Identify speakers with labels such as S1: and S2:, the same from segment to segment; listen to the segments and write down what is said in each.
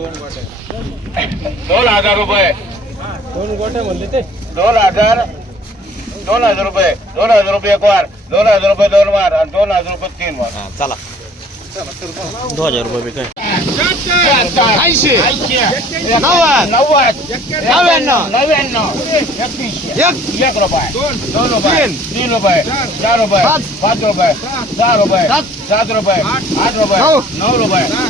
S1: રૂપિયા ચાર રૂપિયા સાત રૂપિયા આઠ
S2: રૂપિયા
S1: નવ રૂપિયા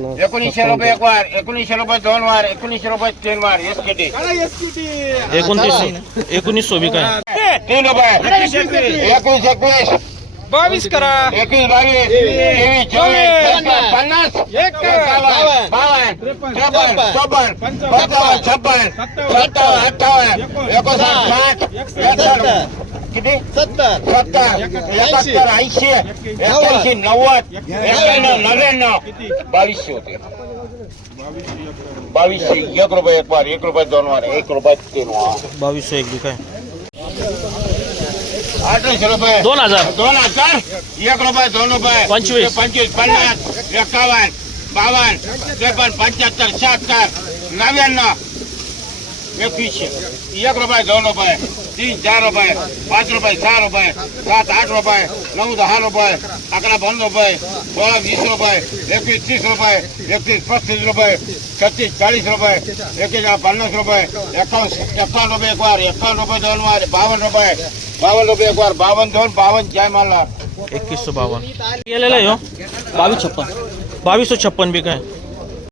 S2: একুশ একুশ বাবিস করা একুশ বাইশ পঞ্চাশ
S1: ছপ্পন ছপ্পন ছপ্পন সত্তর
S2: সত্তর একশো
S1: সাত একশো कितने सत्तर सत्तर सत्तर ऐसी
S2: ऐसी नव्वद नव्याण्व नव्याण्व
S1: बावीस होते बावीस
S2: एक रुपये एक बार
S1: एक रुपये दोन बार
S2: एक रुपये तीन वार
S3: बावीस एक दुकान
S1: आठशे रुपये
S3: दोन हजार
S2: दोन हजार
S1: एक रुपये दोन रुपये पंचवीस पंचवीस
S2: पन्नास एक्कावन्न बावन त्रेपन्न पंचहत्तर
S1: शहत्तर
S2: नव्याण्णव
S1: रुपे। रुपे। रुपे। शार रुपे। शार रुपे। रुपे। रुपे। एक
S2: रुपए दो रुपए
S1: तीन चार रुपए
S2: पांच रुपए चार रुपए
S1: सात आठ रुपए
S2: नौ दस रुपए
S1: अकड़ा पंद रुपए
S2: सोलह बीस रुपए
S1: इक्कीस तीस रुपए
S2: इक्कीस पच्चीस रुपए
S1: छत्तीस चालीस रुपए
S2: इक्कीस पन्नास रुपए
S1: छप्पन रुपए एक बार
S2: छप्पन रुपए दो बावन रुपए बावन रुपए एक बार
S1: बावन दो बावन जय माला
S3: इक्कीस सौ बावन ले लो बावीस छप्पन बावीस सौ छप्पन भी कहें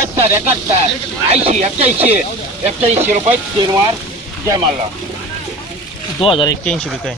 S2: तीन जय मला
S3: दो हजार एक्स रुपये